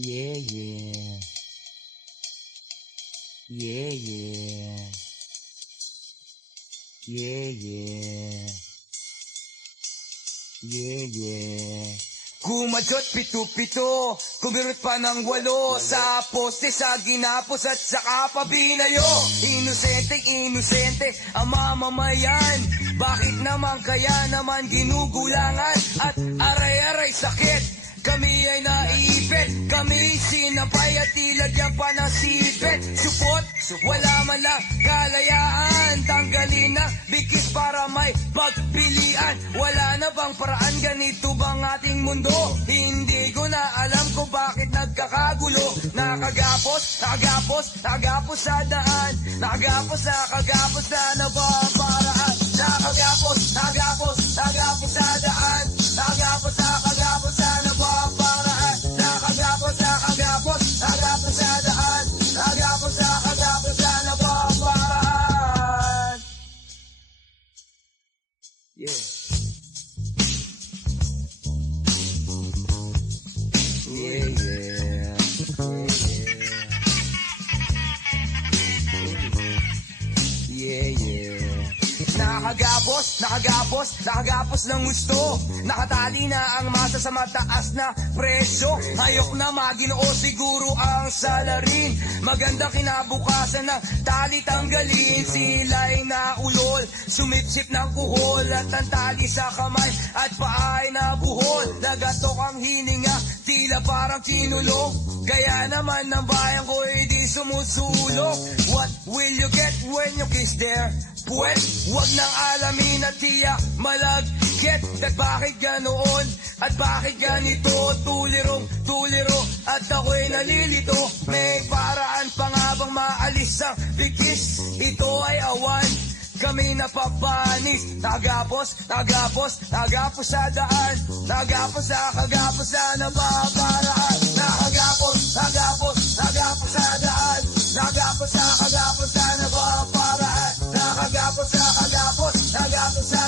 Yeah, yeah. Yeah, yeah. Yeah, yeah. Yeah, yeah. Kumadjot pito-pito, kumirot pa ng 8 sa poste, sa ginapos at saka pabinayo. Inosente ang mamamayan. Bakit naman kaya naman ginugulangan at aray-aray sakit? Kami ay naiipit, kami sinampay at ilagyan pa ng sipit. Supot, wala man lang kalayaan. Tanggalin na bikis para may pagpilian. Wala na bang paraan, ganito bang ating mundo? Hindi ko na alam kung bakit nagkakagulo. Nakagapos sa daan. Nakagapos na ba ang paraan? Nakagapos sa daan. Nakagapos na ba ang paraan? Nakagapos sa daan. Nakagapos na ba ang paraan? Yeah. Yeah, yeah. Yeah, yeah. Nakagapos ng gusto. Nakatali na ang masa sa mataas na presyo. Hayok na maginoo siguro ang salarin. Maganda kinabukasan ng tali tanggalin. Sila'y naulol, sumipsip ng kuhol at ang tali sa kamay at paay na buhol. Nagatok ang hininga, tila parang kinulong. Kaya naman ng bayan ko hindi sumusulong. What will you get when you kiss there? Puwet, wag nang alamin at tiyak malagkit. At bakit ganoon? At bakit ganito? Tuliro at ako'y nalilito. May paraan pa nga bang maalis ang bigis? Ito ay awan, kami napapanis. Nakagapos sa daan. Nakagapos na ba ang paraan? Nakagapos sa daan. Nakagapos na ba ang paraan? Nakagapos sa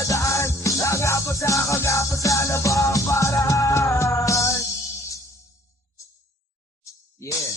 daan. Nakagapos na ba ang paraan? Yeah.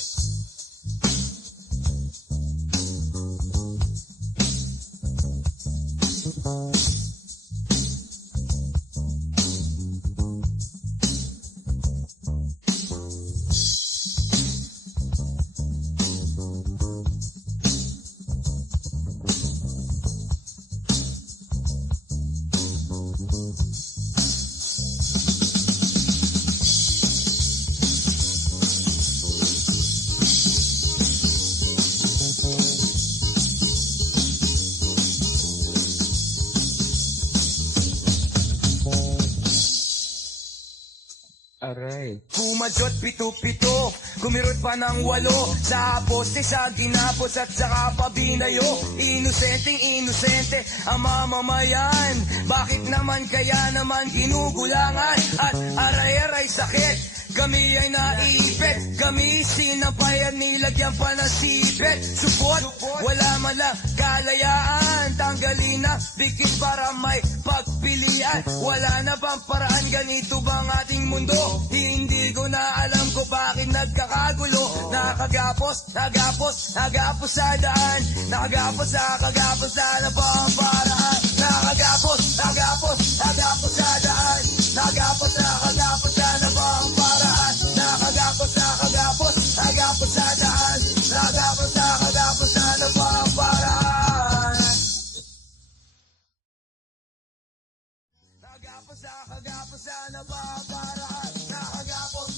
Aray. Kumadjot pito-pito, kumirot pa ng 8 sa poste, sa ginapos at saka pabinayo. Inosente ang mamamayan. Bakit naman kaya naman ginugulangan at aray-aray sakit? Kami ay naiipit, kami sinampay at nilagyan pa ng sipit. Supot, wala man lang kalayaan. Tanggalin na bikis para may pagpilian. Wala na bang paraan, ganito bang ating mundo? Hindi ko na alam kung bakit nagkakagulo. Nakagapos sa daan. Nakagapos na ba ang paraan? Nakagapos sa daan. Nakagapos na ba ang paraan? Nakagapos sa daan. Nakagapos na ba ang paraan? Nakagapos na ba ang paraan? Nakagapos